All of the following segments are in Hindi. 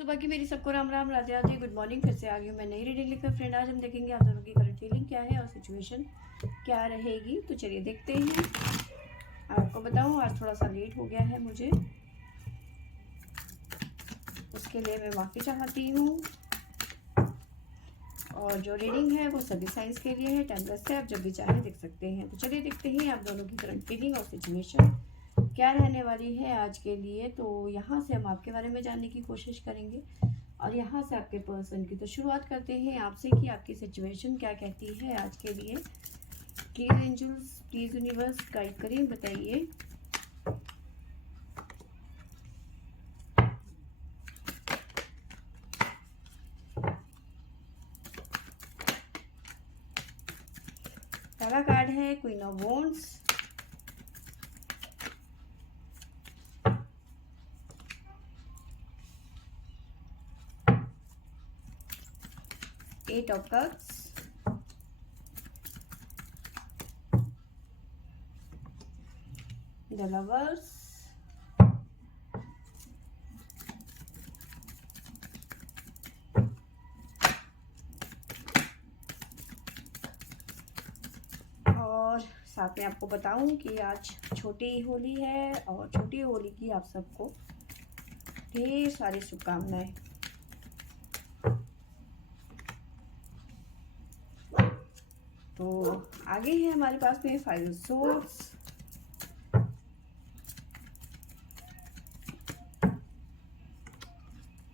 सुबह की मेरी सबको राम राम, राधे राधे, गुड मॉर्निंग। फिर से आ गई हूँ मैं नई रीडिंग लेकर। फ्रेंड, आज हम देखेंगे आप दोनों की करंट फीलिंग क्या है और सिचुएशन क्या रहेगी। तो चलिए देखते हैं। आपको बताऊँ, आज थोड़ा सा लेट हो गया है मुझे, उसके लिए मैं माफ़ी चाहती हूँ। और जो रीडिंग है वो सभी साइंस के लिए है, टाइमलेस है, आप जब भी चाहें देख सकते हैं। तो चलिए देखते हैं आप दोनों की करंट फीलिंग और सिचुएशन क्या रहने वाली है आज के लिए। तो यहाँ से हम आपके बारे में जानने की कोशिश करेंगे और यहाँ से आपके पर्सन की। तो शुरुआत करते हैं आपसे कि आपकी सिचुएशन क्या कहती है आज के लिए। Please angels, please universe guide करें, बताइए। पहला कार्ड है queen of wands, eight of cups, the lovers, और साथ में आपको बताऊं कि आज छोटी होली है और छोटी होली की आप सबको ढेर सारी शुभकामनाएं। तो आगे है हमारे पास में 5 source,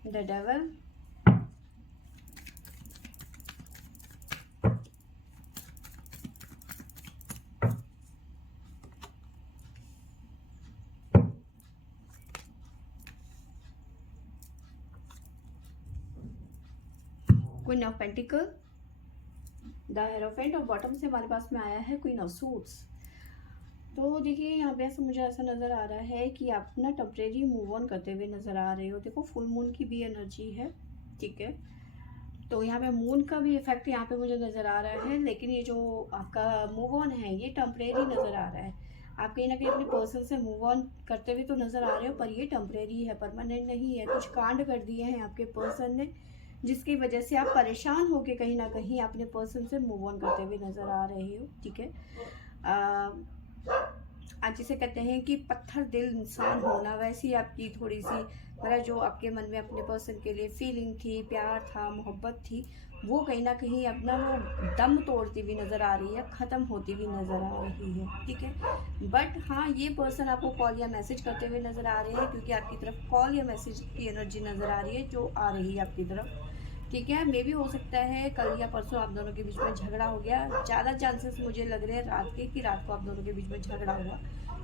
the devil, queen of pentacle, the hierophant, और बॉटम से हमारे पास में आया है क्वीन ऑफ सूट्स। तो देखिए यहाँ पे ऐसा मुझे ऐसा नज़र आ रहा है कि आप ना टेम्परेरी मूव ऑन करते हुए नज़र आ रहे हो। देखो फुल मून की भी एनर्जी है, ठीक है। तो यहाँ पे मून का भी इफेक्ट यहाँ पे मुझे नज़र आ रहा है, लेकिन ये जो आपका मूव ऑन है ये टेम्परेरी नज़र आ रहा है। आप कहीं ना कहीं अपने पर्सन से मूव ऑन करते हुए तो नज़र आ रहे हो, पर ये टेम्परेरी है, परमानेंट नहीं है। कुछ कांड कर दिए हैं आपके पर्सन ने, जिसकी वजह से आप परेशान होकर कहीं ना कहीं अपने पर्सन से मूव ऑन करते हुए नज़र आ रहे हो, ठीक है। आज जिसे कहते हैं कि पत्थर दिल इंसान होना, वैसी आपकी थोड़ी सी मतलब जो आपके मन में अपने पर्सन के लिए फीलिंग थी, प्यार था, मोहब्बत थी, वो कहीं ना कहीं अपना वो दम तोड़ती हुई नज़र आ रही है, ख़त्म होती हुई नज़र आ रही है, ठीक है। बट हाँ, ये पर्सन आपको कॉल या मैसेज करते हुए नज़र आ रहे हैं, क्योंकि आपकी तरफ कॉल या मैसेज की एनर्जी नज़र आ रही है जो आ रही है आपकी तरफ, ठीक है। मे भी हो सकता है कल या परसों आप दोनों के बीच में झगड़ा हो गया। ज़्यादा चांसेस मुझे लग रहे हैं रात के, कि रात को आप दोनों के बीच में झगड़ा हुआ,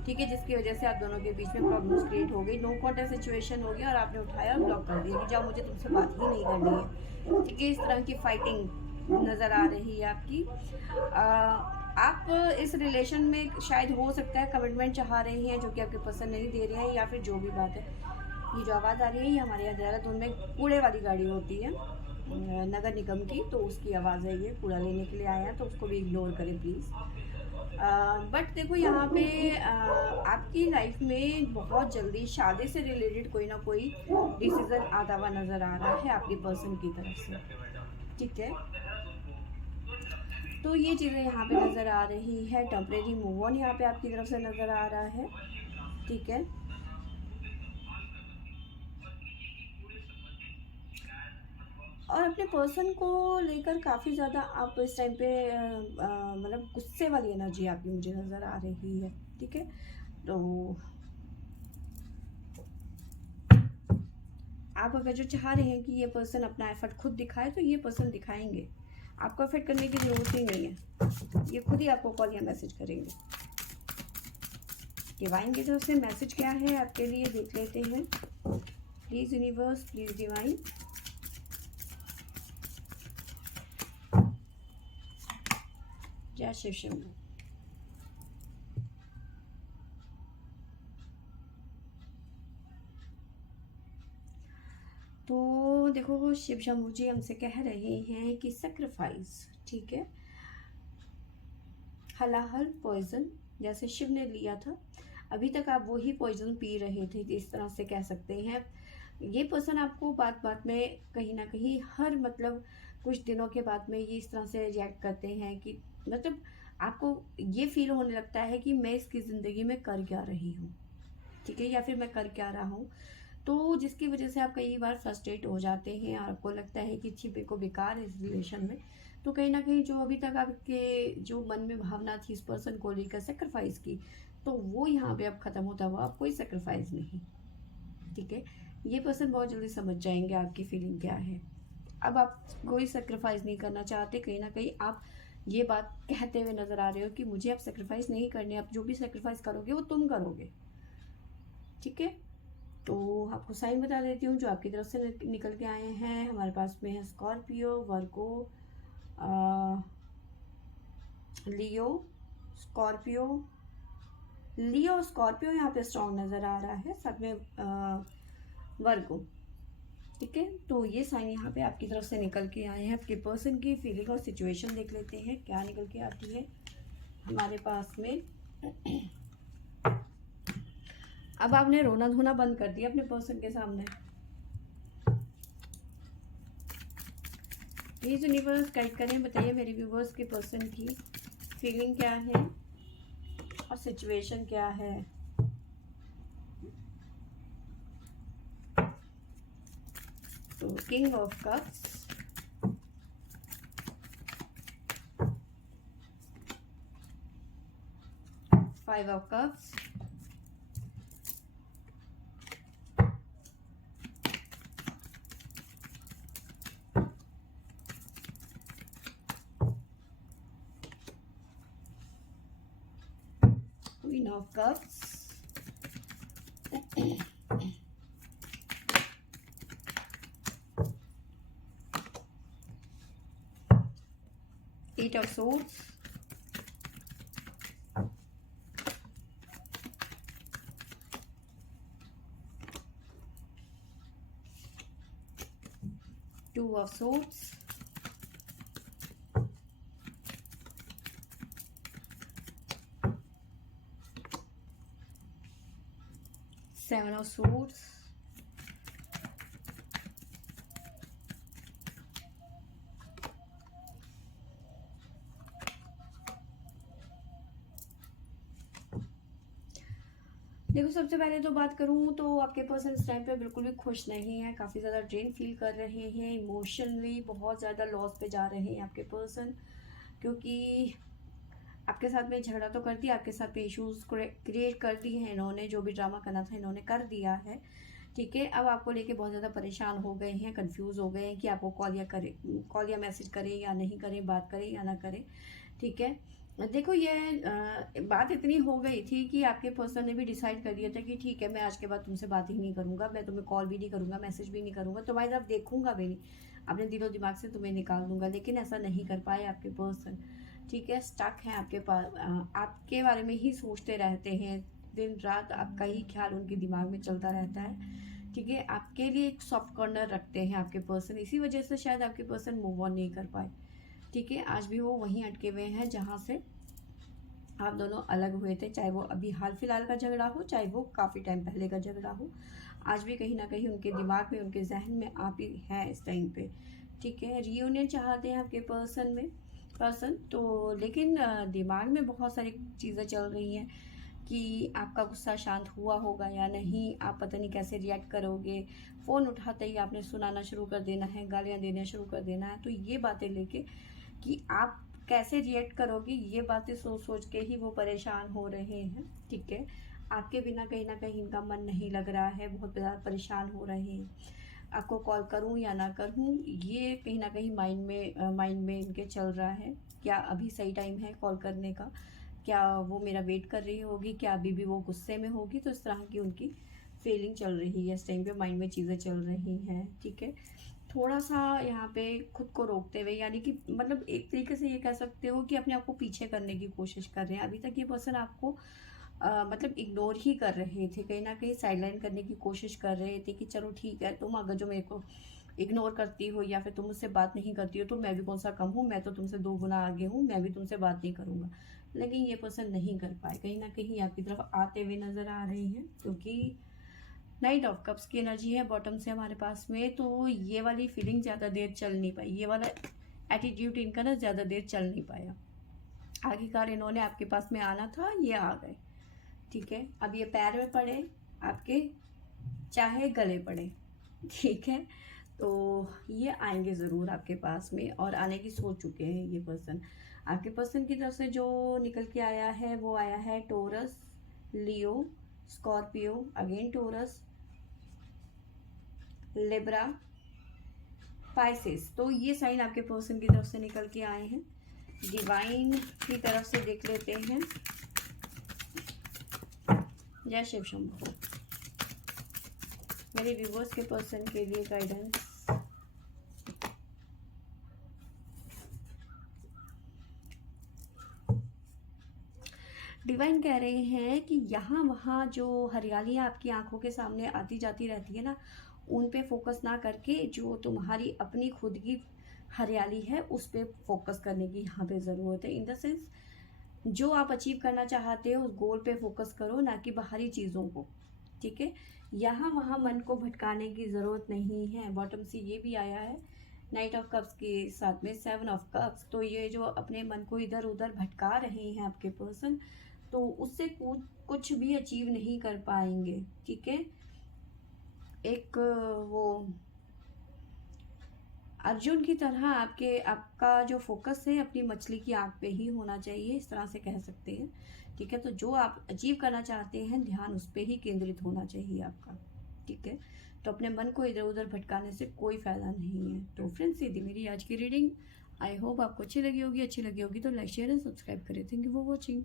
ठीक है, जिसकी वजह से आप दोनों के बीच में प्रॉब्लम्स क्रिएट हो गई, नो कॉन्टेक्ट सिचुएशन हो गया और आपने उठाया और ब्लॉक कर दिया कि जाओ, मुझे तुमसे बात ही नहीं करनी है, ठीक है। इस तरह की फाइटिंग नज़र आ रही है आपकी। आप इस रिलेशन में शायद हो सकता है कमिटमेंट चाह रही हैं, जो कि आपके पसंद नहीं दे रहे हैं, या फिर जो भी बात है। ये जो आवाज़ आ रही है ये हमारे यहाँ देहरादून में कूड़े वाली गाड़ी होती है, नगर निगम की, तो उसकी आवाज़ है। ये कूड़ा लेने के लिए आए हैं, तो उसको भी इग्नोर करें प्लीज़। बट देखो यहाँ पे आपकी लाइफ में बहुत जल्दी शादी से रिलेटेड कोई ना कोई डिसीजन आता हुआ नज़र आ रहा है आपके पर्सन की तरफ से, ठीक है। तो ये चीज़ें यहाँ पे नज़र आ रही है। टेम्परेरी मूव ऑन यहाँ पे आपकी तरफ से नज़र आ रहा है, ठीक है। और अपने पर्सन को लेकर काफ़ी ज़्यादा आप इस टाइम पे मतलब गुस्से वाली एनर्जी आपकी मुझे नज़र आ रही है, ठीक है। तो आप अगर जो चाह रहे हैं कि ये पर्सन अपना एफर्ट खुद दिखाए, तो ये पर्सन दिखाएंगे, आपको एफर्ट करने की ज़रूरत ही नहीं है, ये खुद ही आपको कॉल या मैसेज करेंगे। डिवाइन की तरफ से मैसेज क्या है आपके लिए, देख लेते हैं। Please universe, please divine. जय शिव शंभू। तो देखो शिव शंभू जी हमसे कह रहे हैं कि सेक्रीफाइस, ठीक है, हलाहल पॉइजन जैसे शिव ने लिया था, अभी तक आप वही पॉइजन पी रहे थे, इस तरह से कह सकते हैं। ये पर्सन आपको बात बात में कहीं ना कहीं हर मतलब कुछ दिनों के बाद में ये इस तरह से रिएक्ट करते हैं कि मतलब आपको ये फील होने लगता है कि मैं इसकी ज़िंदगी में कर क्या रही हूँ, ठीक है, या फिर मैं कर क्या रहा हूँ। तो जिसकी वजह से आप कई बार फ्रस्ट्रेट हो जाते हैं और आपको लगता है कि छी मेरे को बेकार है इस रिलेशन में। तो कहीं ना कहीं जो अभी तक आपके जो मन में भावना थी इस पर्सन को लेकर सेक्रीफाइस की, तो वो यहाँ पे अब ख़त्म होता हुआ अब कोई सेक्रीफाइस नहीं, ठीक है। ये पर्सन बहुत जल्दी समझ जाएंगे आपकी फीलिंग क्या है। अब आप कोई सेक्रीफाइस नहीं करना चाहते, कहीं ना कहीं आप ये बात कहते हुए नजर आ रहे हो कि मुझे अब सेक्रीफाइस नहीं करने, आप जो भी सेक्रीफाइस करोगे वो तुम करोगे, ठीक है। तो आपको साइन बता देती हूँ जो आपकी तरफ से निकल के आए हैं। हमारे पास में है स्कॉर्पियो, वर्गो, लियो, स्कॉर्पियो, लियो स्कॉर्पियो यहाँ पे स्ट्रॉन्ग नज़र आ रहा है, साथ में वर्गो, ठीक है। तो ये साइन यहाँ पे आपकी तरफ से निकल के आए हैं। आपके पर्सन की फीलिंग और सिचुएशन देख लेते हैं क्या निकल के आती है हमारे पास में। अब आपने रोना धोना बंद कर दिया अपने पर्सन के सामने। प्लीज यूनिवर्स गाइड करें, बताइए मेरे व्यूवर्स के पर्सन की फीलिंग क्या है और सिचुएशन क्या है। तो king of cups, five of cups, queen of cups, eight of swords, two of swords, seven of swords, देखो सबसे पहले तो बात करूँ तो आपके पर्सन इस टाइम पे बिल्कुल भी खुश नहीं है, काफ़ी ज़्यादा ड्रेन फील कर रहे हैं, इमोशनली बहुत ज़्यादा लॉस पे जा रहे हैं आपके पर्सन, क्योंकि आपके साथ में झगड़ा तो कर दिया, आपके साथ में इश्यूज क्रिएट कर दिए हैं इन्होंने, जो भी ड्रामा करना था इन्होंने कर दिया है, ठीक है। अब आपको लेके बहुत ज़्यादा परेशान हो गए हैं, कंफ्यूज हो गए हैं कि आपको कॉल या मैसेज करें या नहीं करें, बात करें या ना करें, ठीक है। देखो ये बात इतनी हो गई थी कि आपके पर्सन ने भी डिसाइड कर दिया था कि ठीक है मैं आज के बाद तुमसे बात ही नहीं करूंगा, मैं तुम्हें कॉल भी नहीं करूंगा, मैसेज भी नहीं करूंगा, तुम्हारी तरफ देखूंगा भी नहीं, अपने दिलो दिमाग से तुम्हें निकाल दूंगा, लेकिन ऐसा नहीं कर पाए आपके पर्सन, ठीक है। स्टक है आपके पास, आपके बारे में ही सोचते रहते हैं, दिन रात आपका ही ख्याल उनके दिमाग में चलता रहता है, ठीक है। आपके लिए एक सॉफ्ट कॉर्नर रखते हैं आपके पर्सन, इसी वजह से शायद आपके पर्सन मूव ऑन नहीं कर पाए, ठीक है। आज भी वो वहीं अटके हुए हैं जहाँ से आप दोनों अलग हुए थे, चाहे वो अभी हाल फिलहाल का झगड़ा हो, चाहे वो काफ़ी टाइम पहले का झगड़ा हो, आज भी कहीं ना कहीं उनके दिमाग में, उनके जहन में आप ही हैं इस टाइम पे, ठीक है। रियूनियन चाहते हैं आपके पर्सन तो, लेकिन दिमाग में बहुत सारी चीज़ें चल रही हैं कि आपका गुस्सा शांत हुआ होगा या नहीं, आप पता नहीं कैसे रिएक्ट करोगे, फ़ोन उठाते ही आपने सुनाना शुरू कर देना है, गालियाँ देना शुरू कर देना है, तो ये बातें लेके कि आप कैसे रिएक्ट करोगे, ये बातें सोच सोच के ही वो परेशान हो रहे हैं, ठीक है। आपके बिना कहीं ना कहीं इनका मन नहीं लग रहा है, बहुत ज़्यादा परेशान हो रहे हैं, आपको कॉल करूं या ना करूं ये कहीं ना कहीं माइंड में इनके चल रहा है, क्या अभी सही टाइम है कॉल करने का, क्या वो मेरा वेट कर रही होगी, क्या अभी भी वो गुस्से में होगी, तो इस तरह की उनकी फीलिंग चल रही है इस टाइम पे, माइंड में चीज़ें चल रही हैं, ठीक है। थोड़ा सा यहाँ पे खुद को रोकते हुए, यानी कि मतलब एक तरीके से ये कह सकते हो कि अपने आप को पीछे करने की कोशिश कर रहे हैं। अभी तक ये पर्सन आपको मतलब इग्नोर ही कर रहे थे, कहीं ना कहीं साइडलाइन करने की कोशिश कर रहे थे कि चलो ठीक है, तुम अगर जो मेरे को इग्नोर करती हो या फिर तुम मुझसे बात नहीं करती हो तो मैं भी कौन सा कम हूँ, मैं तो तुमसे 2 गुना आगे हूँ, मैं भी तुमसे बात नहीं करूँगा, लेकिन ये पर्सन नहीं कर पाए, कहीं ना कहीं आपकी तरफ आते हुए नजर आ रहे हैं, क्योंकि नाइट ऑफ कप्स की एनर्जी है बॉटम से हमारे पास में, तो ये वाली फीलिंग ज़्यादा देर चल नहीं पाई, ये वाला एटीट्यूड इनका ना ज़्यादा देर चल नहीं पाया। आखिरकार इन्होंने आपके पास में आना था, ये आ गए, ठीक है। अब ये पैर में पड़े आपके, चाहे गले पड़े, ठीक है। तो ये आएंगे ज़रूर आपके पास में, और आने की सोच चुके हैं ये पर्सन। आपके पर्सन की तरफ से जो निकल के आया है वो आया है Taurus, Leo, Scorpio, again Taurus, Libra, Pisces. तो ये साइन आपके पर्सन की तरफ से निकल के आए हैं। डिवाइन की तरफ से देख लेते हैं। जय शिव शंभू। मेरे व्यूवर्स के पर्सन के लिए गाइडेंस। डिवाइन कह रहे हैं कि यहाँ वहाँ जो हरियाली आपकी आंखों के सामने आती जाती रहती है ना, उन पे फोकस ना करके जो तुम्हारी अपनी खुद की हरियाली है उस पे फोकस करने की यहाँ पे ज़रूरत है। इन द सेंस जो आप अचीव करना चाहते हो उस गोल पे फोकस करो, ना कि बाहरी चीज़ों को, ठीक है। यहाँ वहाँ मन को भटकाने की ज़रूरत नहीं है। बॉटम से ये भी आया है नाइट ऑफ कप्स के साथ में 7 ऑफ कप्स। तो ये जो अपने मन को इधर उधर भटका रहे हैं आपके पर्सन, तो उससे कुछ भी अचीव नहीं कर पाएंगे, ठीक है। एक वो अर्जुन की तरह आपका जो फोकस है अपनी मछली की आंख पे ही होना चाहिए, इस तरह से कह सकते हैं, ठीक है। तो जो आप अचीव करना चाहते हैं ध्यान उस पे ही केंद्रित होना चाहिए आपका, ठीक है। तो अपने मन को इधर उधर भटकाने से कोई फायदा नहीं है। तो फ्रेंड्स, ये थी मेरी आज की रीडिंग। आई होप आपको अच्छी लगी होगी। अच्छी लगी होगी तो लाइक शेयर एंड सब्सक्राइब करें। Thank you for watching.